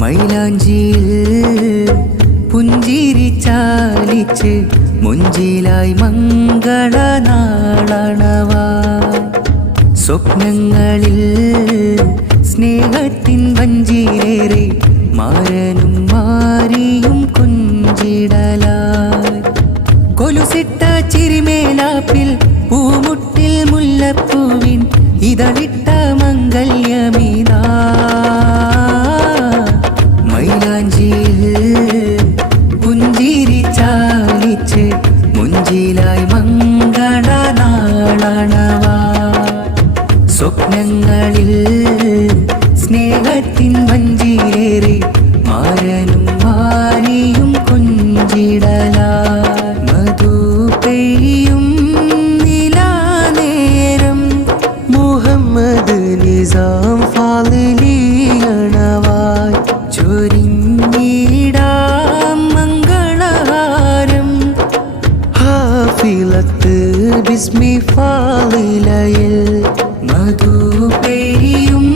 മൈലാഞ്ചിയിൽ പുഞ്ചിരി ചാലിച്ച് മുഞ്ചിലായി മംഗളനാളണവായി സ്വപ്നങ്ങളിൽ സ്നേഹത്തിൻ വഞ്ചിയിലേറെ മാരനും മാരിയും കുഞ്ചിടലായി കൊലുസിട്ട ചിരിമേലാപ്പിൽ പൂമുട്ടിൽ മുല്ലപ്പൂവിൻ ഇതളിട്ട മംഗല്യമിതാ മൈലാഞ്ചിയിൽ പുഞ്ചിരി ചാലിച്ച് മുഞ്ചിലായി മംഗളനാളണവായി സ്വപ്നങ്ങളിൽ സ്നേഹത്തിൻ വഞ്ചിയേറി മാരനും മാരിയും കുഞ്ചിടലായി മധു പെയ്യും നിലാനേരം മുഹമ്മദ് നിസാം ഫാളിലിയണവായി ചൊരിഞ്ഞിടാം മംഗളഹാരം ഹാഫിലത്ത് ബിസ്മി ഫാളിലയിൽ മധു പെയ്യും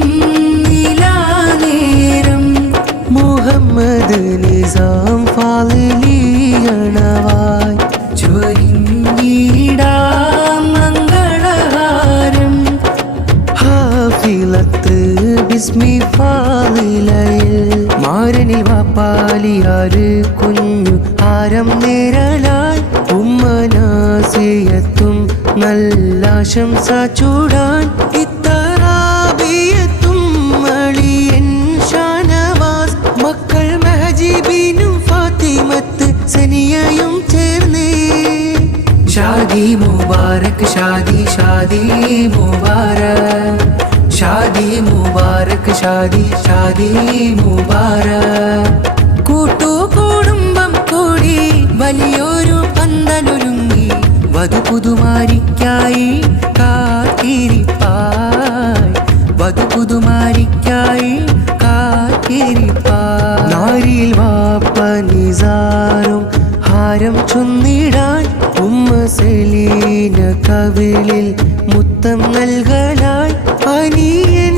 നിലാനേരം മുഹമ്മദ് നിസാം ഫാളിലിയണവായി ചൊരിഞ്ഞിടാം മംഗളഹാരം ഹാഫിലത്ത് ബിസ്മി ഫാളിലയിൽ മാരനിൽ വാപ്പാലിയാര് കുഞ്ഞു ഹാരം നേരലായി ഉമ്മനാസിയത്തും നല്ല ആശംസ ചൂടാൻ ഇത്തറാബിയത്തും മളിയൻ ഷാനവാസ് മക്കൾ മെഹജീബിനും ഫാത്തിമത്ത് സനിയയും ചേർന്നേ ഷാദി മുബാരക് ഷാദി ഷാദി മുബാരക് ഷാദി മുബാരക് ഷാദി ഷാദി മുബാരക് കൂട്ടുകുടുംബം കൂടി വലിയൊരു പന്തലൊരുങ്ങി വധു പുതുമാരിക്കായി കാത്തിരിപ്പായി വധു പുതുമാരിക്കായി കാത്തിരിപ്പായി നാരിയിൽ വാപ്പ നിസാറും ഹാരം ചൊന്നിടാൻ ഉമ്മ സെലീന കവിളിൽ മുത്തം നൽകലായി അനിയൻ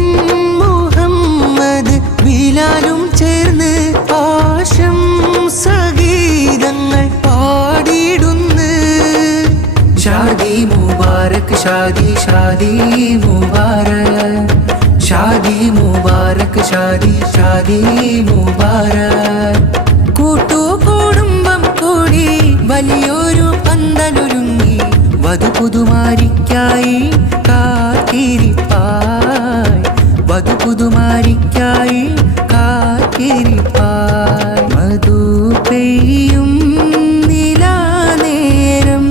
മുഹമ്മദ് ബിലാലും ചേർന്ന് ആശംസഗീതങ്ങൾ പാടിയിടുന്നു ഷാദി മുബാരക് ഷാദി ഷാദി മുബാരക് ഷാദി മുബാരക് ഷാദി ഷാദി മുബാരക് കൂട്ടുകുടുംബം കൂടി വലിയൊരു പന്തലൊരുങ്ങി വധു പുതുമാരിക്കായി കാത്തിരിപ്പായി വധു പുതുമാരിക്കായി കാത്തിരിപ്പായി മധു പെയ്യും നിലാനേരം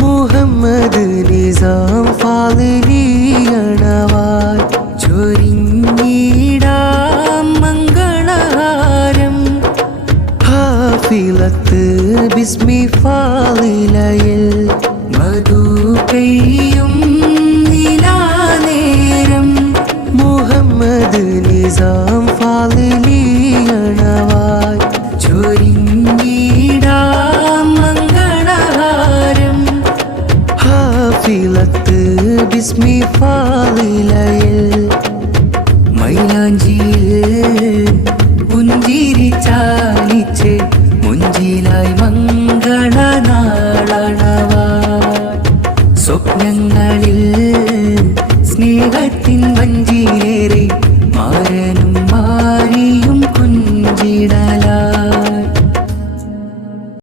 മുഹമ്മദ് നിസാം ഫാളിലിയണവായി ചൊരിഞ്ഞിടാം മംഗളഹാരം ഹാഫിലത്ത് ബിസ്മി ഫാളിലയിൽ മധു പെയ്യും നിലാനേരം മുഹമ്മദ് നിസാം ഫാളിലിയണവായി ചൊരിഞ്ഞിടാം മംഗളഹാരം ഹാഫിലത്ത് ബിസ്മി ഫാളിലയിൽ മൈലാഞ്ചിയിൽ പുഞ്ചിരി ചാലിച്ച് മുഞ്ചിലായി മംഗളനാളണവായി സ്വപ്നങ്ങളിൽ സ്നേഹത്തിൻ വഞ്ചിയേറി മാരനും മാരിയും കുഞ്ചിടലായി